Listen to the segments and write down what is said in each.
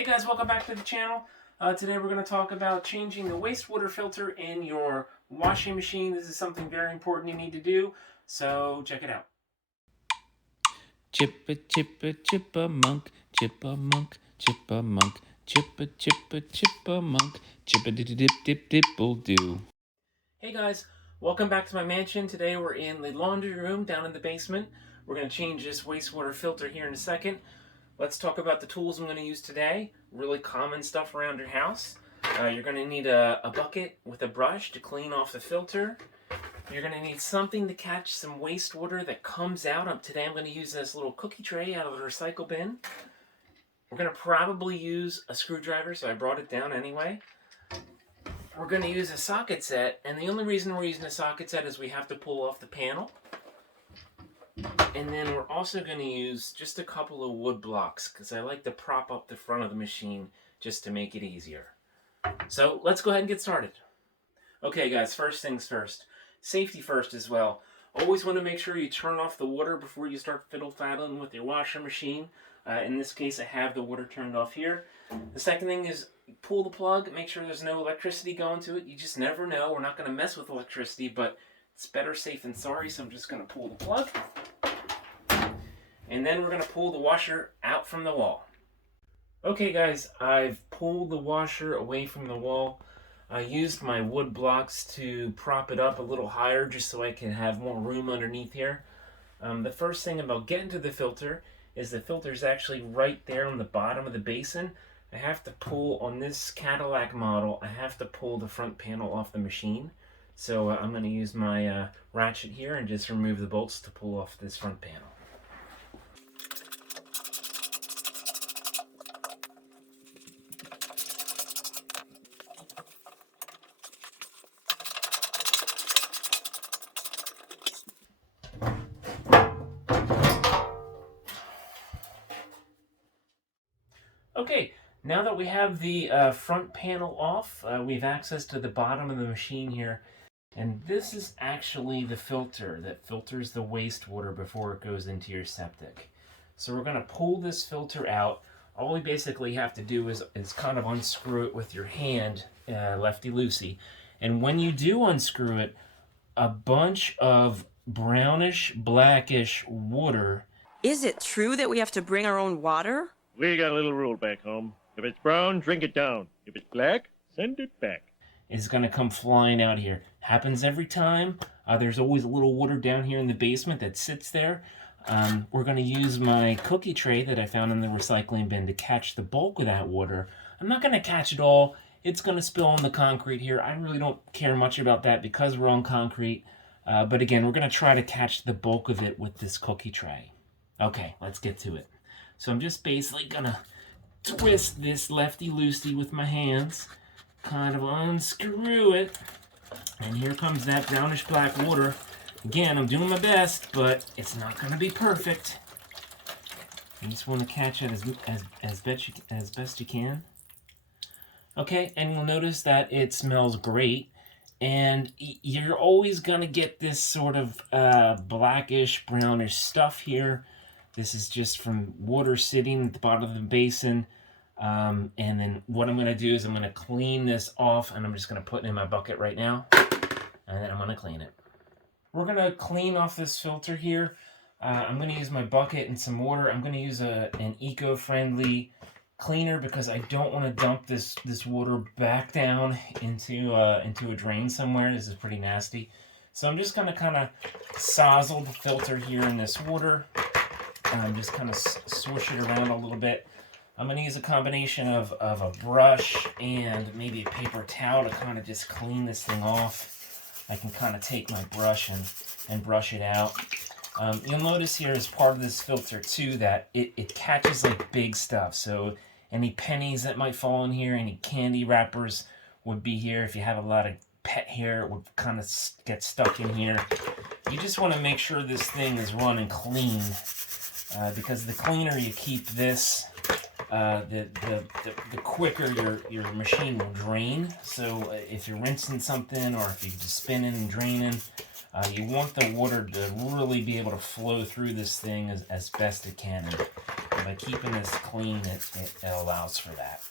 Hey guys, welcome back to the channel. Today we're going to talk about changing the wastewater filter in your washing machine. This is something very important you need to do, so check it out. Chippa chippa chippa monk, chippa chippa monk, chippa dip dip dipple do. Hey guys, welcome back to my mansion. Today we're in the laundry room down in the basement. We're going to change this wastewater filter here in a second. Let's talk about the tools I'm going to use today. Really common stuff around your house. You're going to need a bucket with a brush to clean off the filter. You're going to need something to catch some wastewater that comes out. Today I'm going to use this little cookie tray out of the recycle bin. We're going to probably use a screwdriver, so I brought it down anyway. We're going to use a socket set, and the only reason we're using a socket set is we have to pull off the panel. And then we're also going to use just a couple of wood blocks because I like to prop up the front of the machine just to make it easier. So let's go ahead and get started. Okay guys, first things first. Safety first as well. Always want to make sure you turn off the water before you start fiddle-faddling with your washer machine. In this case, I have the water turned off here. The second thing is pull the plug, make sure there's no electricity going to it. You just never know. We're not going to mess with electricity, but it's better safe than sorry, so I'm just going to pull the plug. And then we're going to pull the washer out from the wall. Okay guys, I've pulled the washer away from the wall. I used my wood blocks to prop it up a little higher just so I can have more room underneath here. The first thing about getting to the filter is the filter is actually right there on the bottom of the basin. I have to pull, on this Cadillac model, I have to pull the front panel off the machine. So I'm going to use my ratchet here and just remove the bolts to pull off this front panel. Okay, now that we have the front panel off, we have access to the bottom of the machine here. And this is actually the filter that filters the wastewater before it goes into your septic. So we're going to pull this filter out. All we basically have to do is kind of unscrew it with your hand, lefty-loosey. And when you do unscrew it, a bunch of brownish, blackish water. Is it true that we have to bring our own water? We got a little rule back home. If it's brown, drink it down. If it's black, send it back. Is going to come flying out here. Happens every time. There's always a little water down here in the basement that sits there. We're going to use my cookie tray that I found in the recycling bin to catch the bulk of that water. I'm not going to catch it all. It's going to spill on the concrete here. I really don't care much about that because we're on concrete. But again, we're going to try to catch the bulk of it with this cookie tray. Okay, let's get to it. So I'm just basically going to twist this lefty-loosey with my hands, kind of unscrew it, and here comes that brownish black water. Again, I'm doing my best, but it's not going to be perfect. You just want to catch it as best you can. Okay, and you'll notice that it smells great, and you're always going to get this sort of blackish, brownish stuff here. This is just from water sitting at the bottom of the basin. And then what I'm going to do is I'm going to clean this off, and I'm just going to put it in my bucket right now. And then I'm going to clean it. We're going to clean off this filter here. I'm going to use my bucket and some water. I'm going to use an eco-friendly cleaner because I don't want to dump this water back down into a drain somewhere. This is pretty nasty. So I'm just going to kind of sozzle the filter here in this water. Just kind of swish it around a little bit. I'm going to use a combination of a brush and maybe a paper towel to kind of just clean this thing off. I can kind of take my brush and brush it out. You'll notice here as part of this filter too that it catches like big stuff. So any pennies that might fall in here, any candy wrappers would be here. If you have a lot of pet hair, it would kind of get stuck in here. You just want to make sure this thing is running clean. Because the cleaner you keep this, the quicker your machine will drain. So if you're rinsing something or if you're just spinning and draining, you want the water to really be able to flow through this thing as best it can. And by by keeping this clean, it allows for that.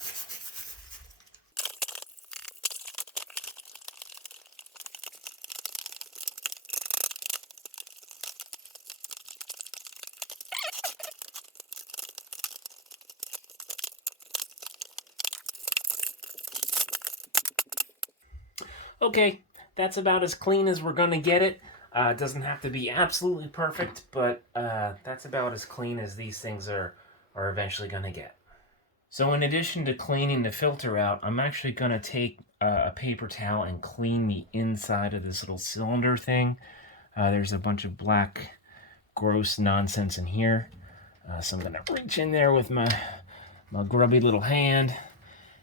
Okay, that's about as clean as we're going to get it. It doesn't have to be absolutely perfect, but that's about as clean as these things are eventually going to get. So in addition to cleaning the filter out, I'm actually going to take a paper towel and clean the inside of this little cylinder thing. There's a bunch of black, gross nonsense in here. So I'm going to reach in there with my grubby little hand,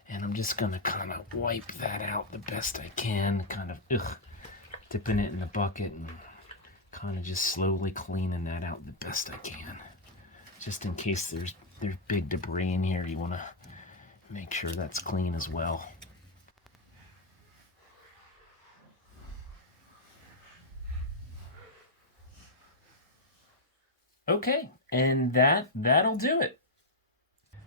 and I'm just going to kind of wipe that out the best I can, kind of dipping it in the bucket and kind of just slowly cleaning that out the best I can. Just in case there's big debris in here, you want to make sure that's clean as well. Okay, and that'll do it.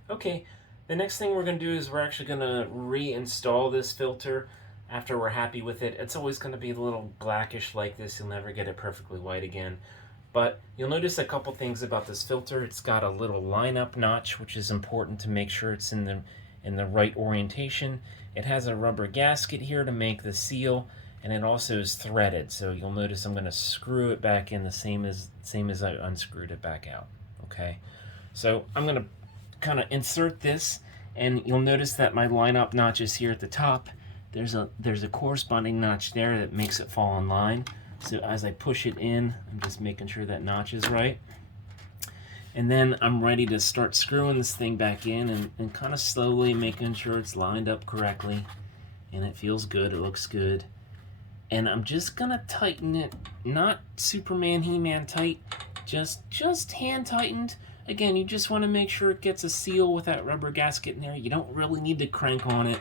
Okay, the next thing we're going to do is we're actually going to reinstall this filter after we're happy with it. It's always going to be a little blackish like this. You'll never get it perfectly white again. But you'll notice a couple things about this filter. It's got a little line-up notch, which is important to make sure it's in the right orientation. It has a rubber gasket here to make the seal, and it also is threaded. So you'll notice I'm going to screw it back in the same as I unscrewed it back out. Okay, so I'm going to kind of insert this, and you'll notice that my line-up notch is here at the top. There's a corresponding notch there that makes it fall in line. So as I push it in, I'm just making sure that notch is right. And then I'm ready to start screwing this thing back in and kind of slowly making sure it's lined up correctly. And it feels good, it looks good. And I'm just gonna tighten it, not Superman, He-Man tight, just hand tightened. Again, you just wanna make sure it gets a seal with that rubber gasket in there. You don't really need to crank on it.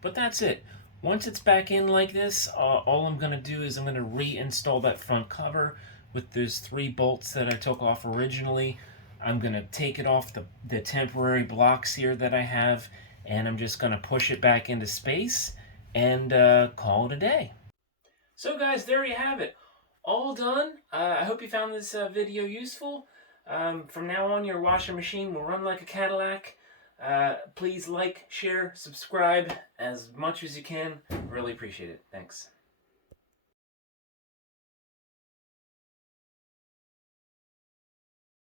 But that's it. Once it's back in like this, all I'm going to do is I'm going to reinstall that front cover with those 3 bolts that I took off originally. I'm going to take it off the temporary blocks here that I have, and I'm just going to push it back into space and call it a day. So guys, there you have it. All done. I hope you found this video useful. From now on, your washer machine will run like a Cadillac. Please like, share, subscribe as much as you can. Really appreciate it. Thanks.